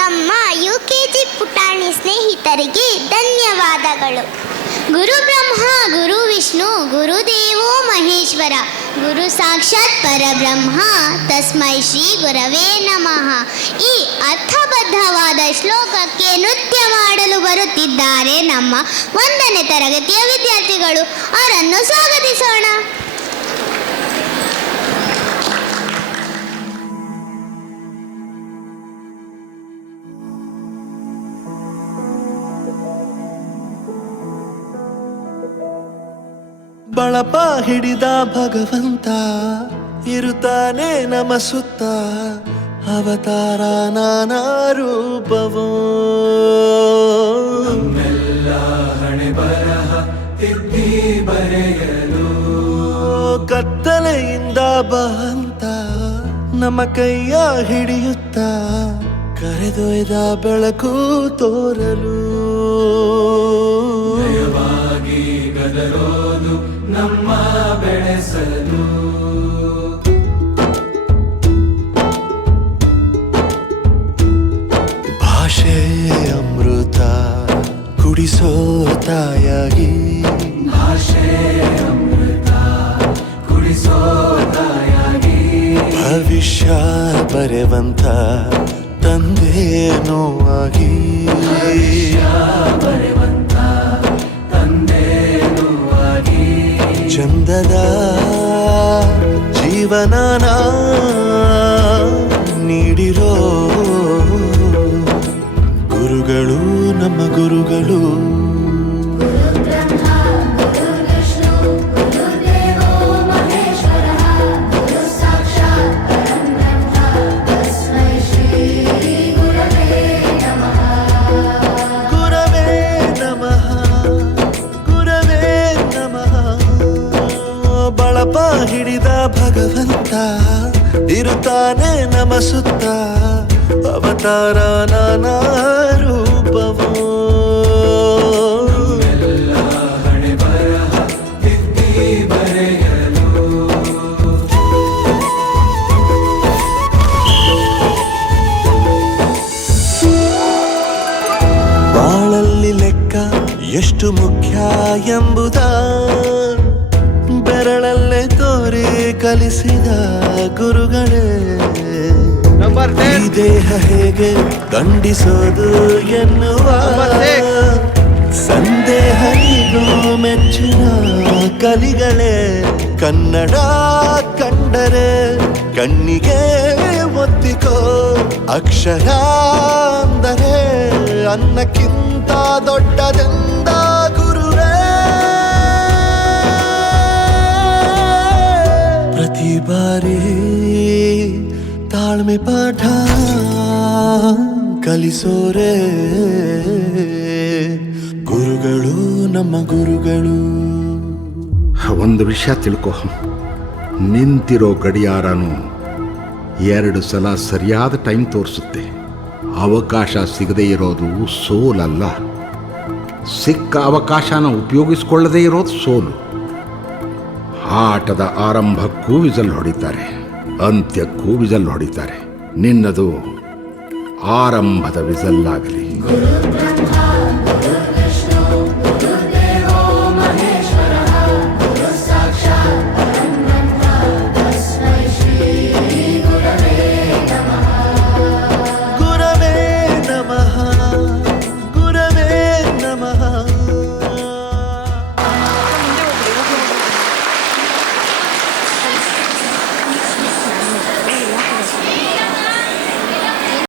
ನಮ್ಮ UKG ಪುಟಾಣಿ ಸ್ನೇಹಿತರಿಗೆ ಧನ್ಯವಾದಗಳು. ಗುರು ಬ್ರಹ್ಮ ಗುರು ವಿಷ್ಣು ಗುರುದೇವೋ ಮಹೇಶ್ವರ ಗುರು ಸಾಕ್ಷಾತ್ ಪರಬ್ರಹ್ಮ ತಸ್ಮೈ ಶ್ರೀ ಗುರವೇ ನಮಃ. ಈ ಅರ್ಥಬದ್ಧವಾದ ಶ್ಲೋಕಕ್ಕೆ ನೃತ್ಯ ಮಾಡಲು ಬರುತ್ತಿದ್ದಾರೆ ನಮ್ಮ 1ನೇ ತರಗತಿಯ ವಿದ್ಯಾರ್ಥಿಗಳು. ಅವರನ್ನು ಸ್ವಾಗತಿಸೋಣ. ಬಳಪ ಹಿಡಿದ ಭಗವಂತ ಇರುತ್ತಾನೆ ನಮ ಸುತ್ತ, ಅವತಾರ ನಾನಾ ರೂಪವೋ. ನಮ್ಮೆಲ್ಲ ಹಣೆ ಬರಹ ತಿದ್ದಿ ಬರೆಯಲು ಕತ್ತಲೆಯಿಂದ ಬಂತ ನಮ್ಮ ಕೈಯ ಹಿಡಿಯುತ್ತ, ಕರೆದೊಯ್ದ ಬೆಳಕು ತೋರಲು. ನಯವಾಗಿ ಗದರೋದು ನಮ್ಮ ಬೆಳೆಸಲು. ಭಾಷೆ ಅಮೃತ ಕುಡಿಸೋ ತಾಯಾಗಿ, ಭಾಷೆ ಅಮೃತ ಕುಡಿಸೋ ತಾಯಾಗಿ. ಭವಿಷ್ಯ ಬರೆವಂತ ತಂದೇನೋ ಆಗಿ, ಬರೆವಂತ ತಂದೇನೂ ಆಗಿ. ಚಂದದ ಜೀವನನ ನೀಡಿರೋ ಗುರುಗಳು ನಮ್ಮ ಗುರುಗಳು. ಬಳಪ ಹಿಡಿದ ಭಗವಂತ ಇರುತ್ತಾನೆ ನಮ ಸುತ್ತ, ಅವತಾರ ನಾನಾ ರೂಪವೋ. ಎಲ್ಲ ಹಣೆ ಬರಹ ತಿದ್ದಿ ಬರೆಯಲು. ಬಾಳಲ್ಲಿ ಲೆಕ್ಕ ಎಷ್ಟು ಮುಖ್ಯ ಎಂಬುದ ಬೆರಳಲ್ಲೇ ತೋರಿ ಕಲಿಸಿದ ಗುರುಗಳೇ. ಈ ದೇಹ ಹೇಗೆ ದಂಡಿಸೋದು ಎನ್ನುವ ಸಂದೇಹನಿಗೂ ಮೆಚ್ಚಿನ ಕಲಿಗಳೇ. ಕನ್ನಡ ಕಂಡರೆ ಕಣ್ಣಿಗೆ ಒತ್ತಿಕೋ, ಅಕ್ಷರ ಅಂದರೆ ಅನ್ನಕ್ಕಿಂತ ದೊಡ್ಡದೆಂದ ಗುರುವೇ. ಪ್ರತಿ ಬಾರಿ ತಾಳ್ಮೆ ಪಾಠ ಕಲಿಸೋರೆ ಗುರುಗಳು ನಮ್ಮ ಗುರುಗಳು. ಒಂದು ವಿಷಯ ತಿಳ್ಕೊ, ನಿಂತಿರೋ ಗಡಿಯಾರನು 2 ಸಲ ಸರಿಯಾದ ಟೈಮ್ ತೋರಿಸುತ್ತೆ. ಅವಕಾಶ ಸಿಗದೇ ಇರೋದು ಸೋಲಲ್ಲ, ಸಿಕ್ಕ ಅವಕಾಶನ ಉಪಯೋಗಿಸ್ಕೊಳ್ಳದೇ ಇರೋದು ಸೋಲು. ಆಟದ ಆರಂಭಕ್ಕೂ ವಿಸಲ್ ಹೊಡಿತಾರೆ, ಅಂತ್ಯಕ್ಕೂ ವಿಸಲ್ ಹೊಡಿತಾರೆ. ನಿನ್ನದು ಆರಂಭದ ವಿಸಲ್ ಆಗಲಿ.